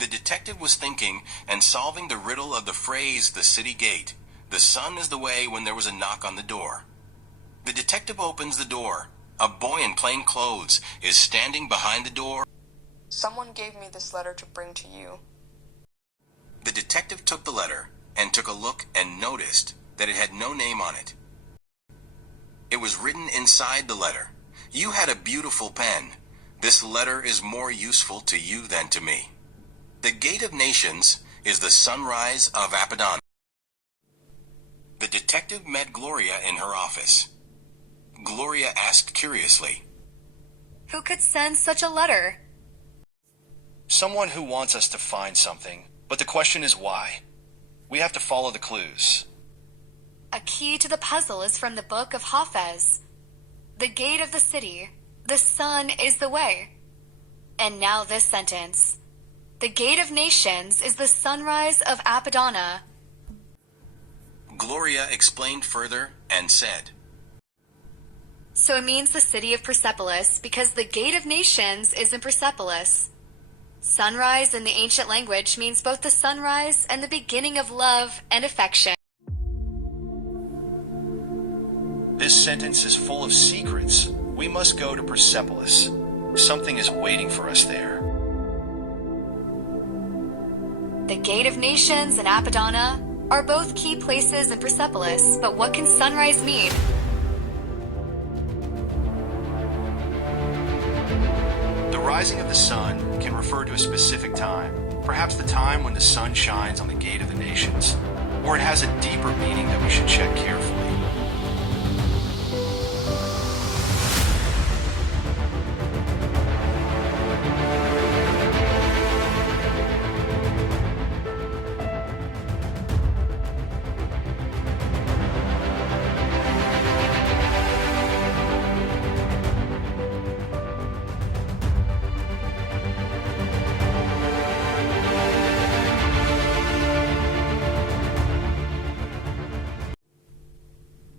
The detective was thinking and solving the riddle of the phrase "the city gate. The sun is the way" when there was a knock on the door. The detective opens the door. A boy in plain clothes is standing behind the door. Someone gave me this letter to bring to you. The detective took the letter and took a look and noticed that it had no name on it. It was written inside the letter, "You had a beautiful pen. This letter is more useful to you than to me. The Gate of Nations is the sunrise of Apadana." The detective met Gloria in her office. Gloria asked curiously, "Who could send such a letter?" "Someone who wants us to find something, but the question is why. We have to follow the clues." A key to the puzzle is from the book of Hafez. The gate of the city, the sun is the way. And now this sentence. The gate of nations is the sunrise of Apadana. Gloria explained further and said, So it means the city of Persepolis because the gate of nations is in Persepolis. Sunrise in the ancient language means both the sunrise and the beginning of love and affection. This sentence is full of secrets. We must go to Persepolis. Something is waiting for us there. The gate of nations and Apadana are both key places in Persepolis, but what can sunrise mean? The rising of the sun can refer to a specific time, perhaps the time when the sun shines on the gate of the nations, or it has a deeper meaning that we should check carefully.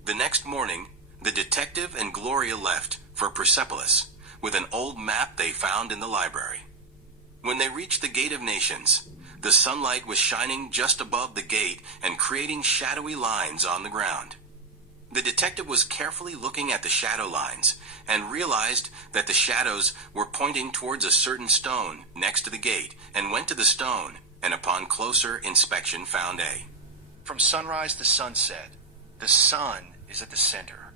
The next morning, the detective and Gloria left for Persepolis with an old map they found in the library. When they reached the Gate of Nations, the sunlight was shining just above the gate and creating shadowy lines on the ground. The detective was carefully looking at the shadow lines and realized that the shadows were pointing towards a certain stone next to the gate and went to the stone and upon closer inspection found a. From sunrise to sunset, the sun is at the center.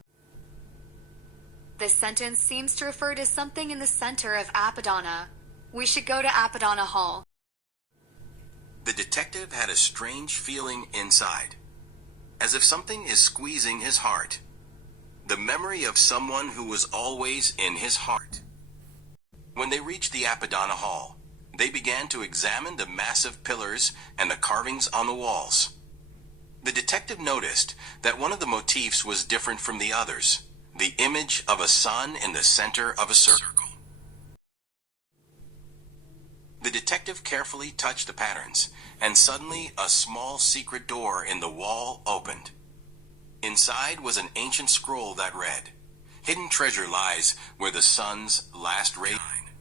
This sentence seems to refer to something in the center of Apadana. We should go to Apadana Hall. The detective had a strange feeling inside, as if something is squeezing his heart. The memory of someone who was always in his heart. When they reached the Apadana Hall, they began to examine the massive pillars and the carvings on the walls. The detective noticed that one of the motifs was different from the others, the image of a sun in the center of a circle. The detective carefully touched the patterns, and suddenly a small secret door in the wall opened. Inside was an ancient scroll that read, "Hidden treasure lies where the sun's last ray shine."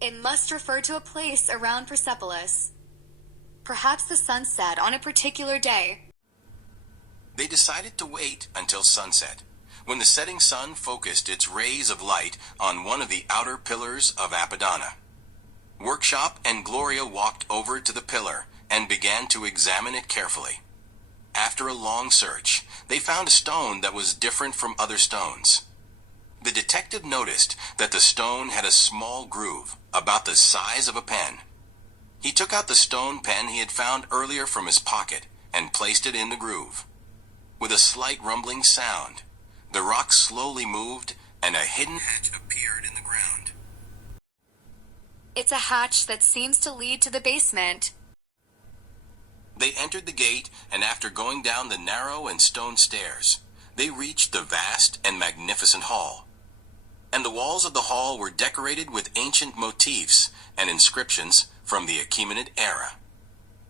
It must refer to a place around Persepolis. Perhaps the sunset on a particular day. They decided to wait until sunset, when the setting sun focused its rays of light on one of the outer pillars of Apadana. Workshop and Gloria walked over to the pillar and began to examine it carefully. After a long search, they found a stone that was different from other stones. The detective noticed that the stone had a small groove, about the size of a pen. He took out the stone pen he had found earlier from his pocket and placed it in the groove. With a slight rumbling sound, the rock slowly moved and a hidden hatch appeared in the ground. It's a hatch that seems to lead to the basement. They entered the gate, and after going down the narrow and stone stairs, they reached the vast and magnificent hall. And the walls of the hall were decorated with ancient motifs and inscriptions from the Achaemenid era.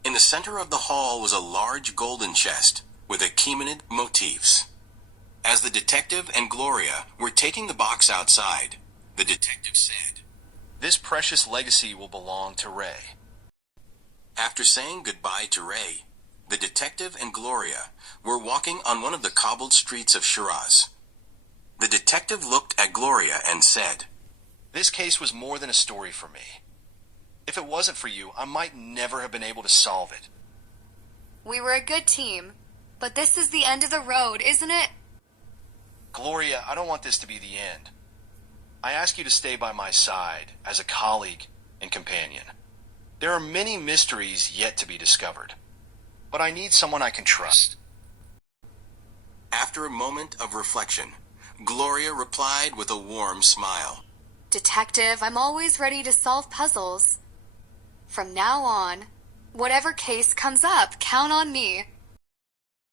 In the center of the hall was a large golden chest with Achaemenid motifs. As the detective and Gloria were taking the box outside, the detective said, This precious legacy will belong to Ray. After saying goodbye to Ray, the detective and Gloria were walking on one of the cobbled streets of Shiraz. The detective looked at Gloria and said, This case was more than a story for me. If it wasn't for you, I might never have been able to solve it. We were a good team, but this is the end of the road, isn't it? Gloria, I don't want this to be the end. I ask you to stay by my side as a colleague and companion. There are many mysteries yet to be discovered, but I need someone I can trust. After a moment of reflection, Gloria replied with a warm smile. Detective, I'm always ready to solve puzzles. From now on, whatever case comes up, count on me.